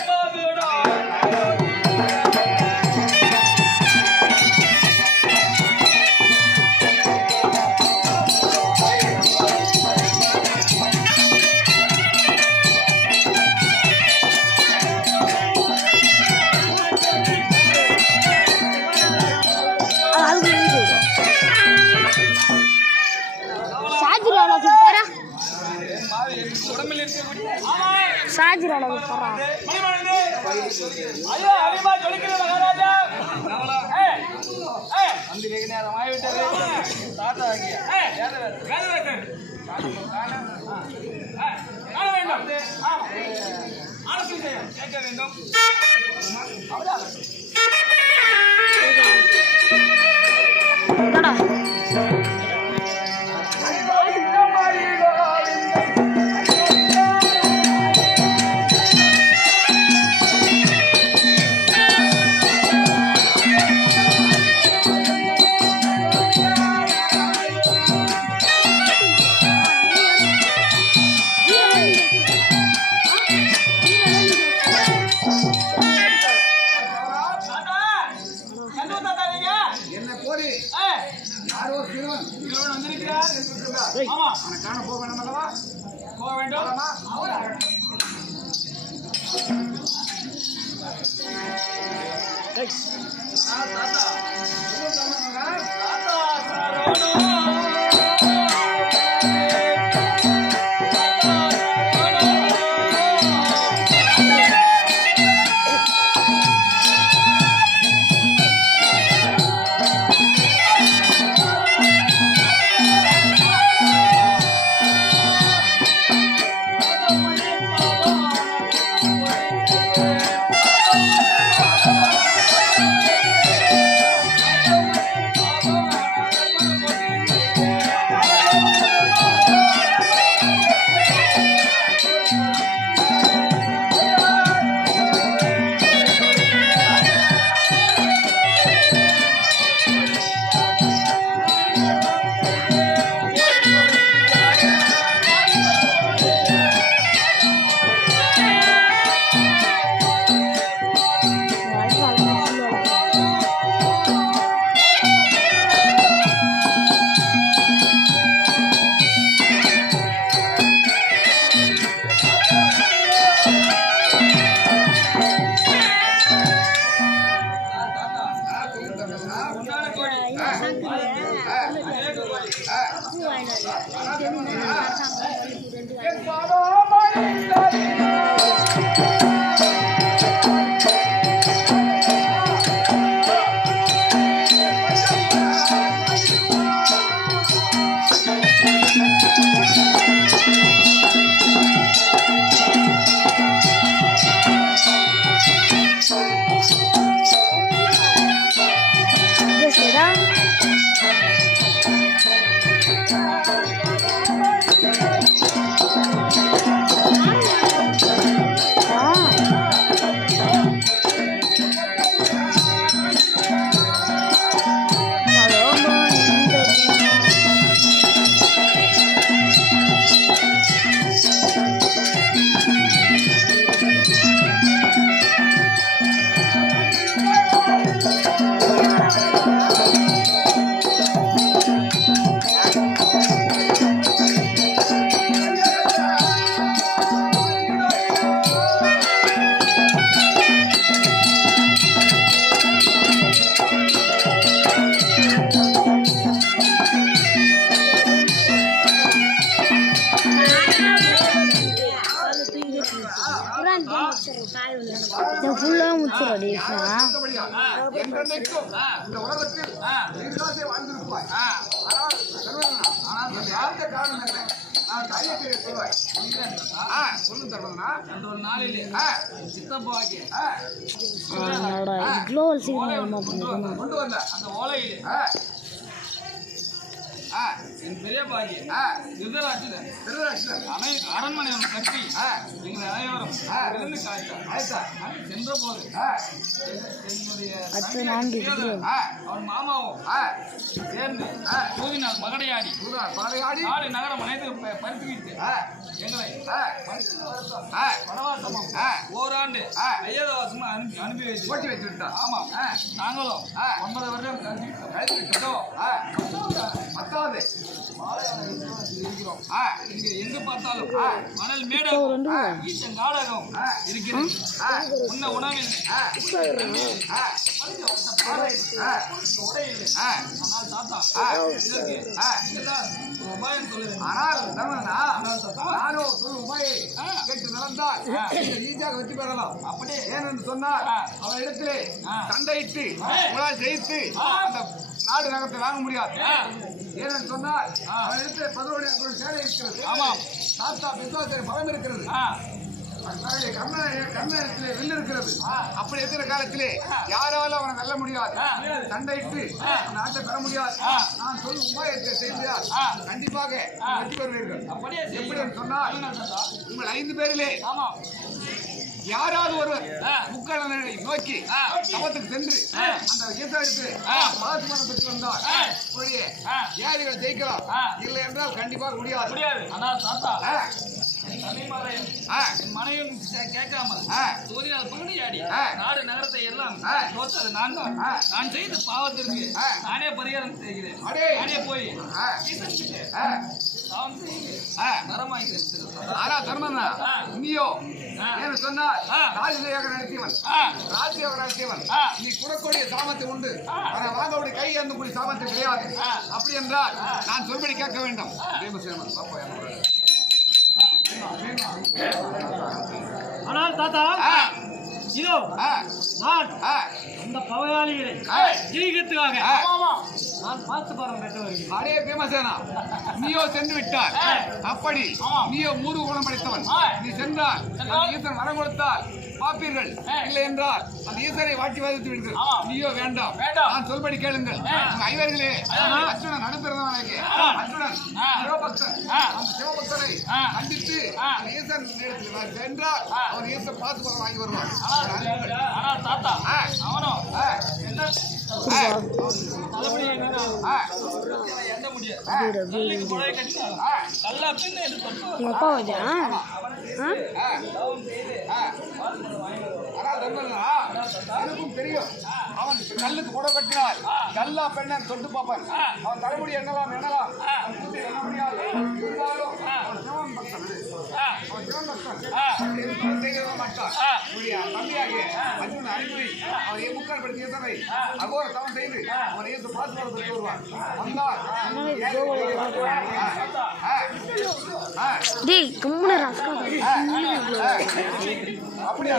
சாஜிரோட சாஜிரோட தரா ஐயோ அலிமா ஜொலிக்கிற மகாராஜா ஏய், ஏய். தாத்தா வாங்கிய. ஏய், வேதவேசன். ஏய், வேண்டும். ஆமா. ஆலோசனை கேட்க வேண்டும். அவ்வளவுதான். 땡. 아, 나다. 이건 나가. 나다. 잘하노. அடுத்தபடியா, என்றென்றைக்கும் இந்த உலகத்தில் நீர்காசே வாழ்ந்திருப்பாய். ஆனால் ஆனால் யாருக்க காரணம் என்ன? நான் தைரியத்தை சொல்வாய். சொல்லு தர்மதனா அந்த ஒரு நாளிலே. ஆ, இவ்வளோ சீக்கிரம் கொண்டு வந்த அந்த ஓலையிலே. என் பெரிய பாகி ஆ, திருதராட்சிதன் திருதராஷ்டிரன். அனை அரண்மனை ஒன்று கட்டி ஆ, எங்களை அனைவரும் ஆ. விருந்து காய்த்தார் ஆயிட்டா. சென்ற போது ஆ, என்னுடைய அவன் மாமாவும் ஆ, சேர்ந்து ஆ. கூவினால் மகடையாடி பாறையாடி. நாடு நகரம் அனைத்து ஆ, எங்களை ஆ, பரிசு வருஷம் ஆ, வனவாசமும் ஆ. ஓராண்டு ஆ. ஐயதவாசமும் அனுப்பி அனுப்பி வைத்து ஓட்டி வச்சு விட்டா. ஆமாம் ஆ, நாங்களும் ஆ. ஒன்பது வருடம் கழித்து விட்டோம். ஆ, ஆ, இங்க எங்கு பார்த்தாலும். மணல் மேடம் ஈச்சங்காடகம் ஆ. இருக்கிறது ஆ, உண்ண உணவில்லை ஆ, ஆ, ஆ, உடை இல்லை ஆ, ஆனால் தாத்தா இதற்கு உபாயம் சொல்லுவேன் ஆனால் நானும் ஒரு உமையை ஆ. கேட்டு நடந்தால் ஈஸியாக வெற்றி பெறலாம் அப்படியே ஏனென்று சொன்னால் ஆ. அவன் இடத்திலே. சண்டையிட்டு. உங்களால் ஜெயித்து. அந்த நாடு நகரத்தை வாங்க முடியாது ஏனென்று சொன்னால் ஆ. அவன் இடத்திலே பதினோடைய சேலை இருக்கிறது ஆமாம். தாத்தா விசுவாச பலம் இருக்கிறது கண்ணத்திலே வில் இருக்கிறது. அப்படி இருக்கிற காலத்திலே யாராலும் அவனை வெல்ல முடியாது. சண்டையிட்டு. நாட்டை பெற முடியாது. நான் சொல்லும் உபாயத்தை செய்தால். கண்டிப்பாக. வெற்றி பெறுவீர்கள் எப்படி. என்று சொன்னால். உங்கள் ஐந்து பேரிலே யாராவது ஒருவர். முக்கடனை நோக்கி ஆ. சமத்துக்கு சென்று. அந்த ஈசாவுக்கு ஆ. பாசுமரம் பெற்று. உங்களுடைய ஆ. ஏழைகள் ஜெயிக்கலாம். இல்லை என்றால் கண்டிப்பாக முடியாது முடியாது ஆனால் தாத்தா ஆ. என் தம்பிமாரையும் ஆ. என் மனைவியும் கே- கேட்காமல் ஆ. சூரியனால் பகடியாடி ஆ. நாடு நகரத்தை எல்லாம். தோற்றது நான் தான். நான் செய்த பாவத்திற்கு. நானே பரிகாரம் செய்கிறேன். நானே போய் நீயோ. ஏன்னு சொன்னால் ஆ. ராஜதேவ நடத்தியவன் ஆ. ராஜ்யவ நடத்தியவன். நீ குறக்கூடிய சாமத்தை உண்டு ஆ. ஆனா வாங்கக்கூடிய கை அந்த கூடிய சாமத்தை கிடையாது. அப்படி என்றால் நான் சொல்படி கேட்க வேண்டும் என்னோட. ஆனால் தாத்தா ஆ. இதோ ஆ. நான் ஆ. அந்த பகையாளிகளை ஆ. ஜெயிக்கிறதுக்காக அடே பீமசேனா நீயோ சென்று விட்டார் அப்படி நீயோ மூறு குணம் படைத்தவன் நீ சென்றால் ஈசன் வரம் கொடுத்தால் பார்ப்பீர்கள். இல்லை என்றால் அந்த ஈசனை வாட்டி வதைத்து விடுங்கள். நீயோ வேண்டாம். நான் சொல்படி கேளுங்கள். ஐவர்களே அர்ஜுனன் அனுப்பிறந்தவனாக அர்ஜுனன் சிவபக்தன் அந்த சிவபக்தனை கண்டித்து ஈசன் இடத்தில் சென்றால் அவன் ஈசன் பார்த்து வாங்கி வருவான். தாத்தா. அவனும். என்ன? ஆ. அப்பா தெரியும் அவன் கல்லுக்கு கட்டினார் கல்லா தொட்டு பார்ப்பான் அவன் தலைமுடி எண்ணலாம் எண்ணலாம் அவன் சிவன் பக்தன் மாட்டான் தம்பியாகிய அவன் எமுக்கால் படுத்திய சபை அகோர தவம் செய்து அவன் இயேசு பெற்று வருவான். அப்படியா?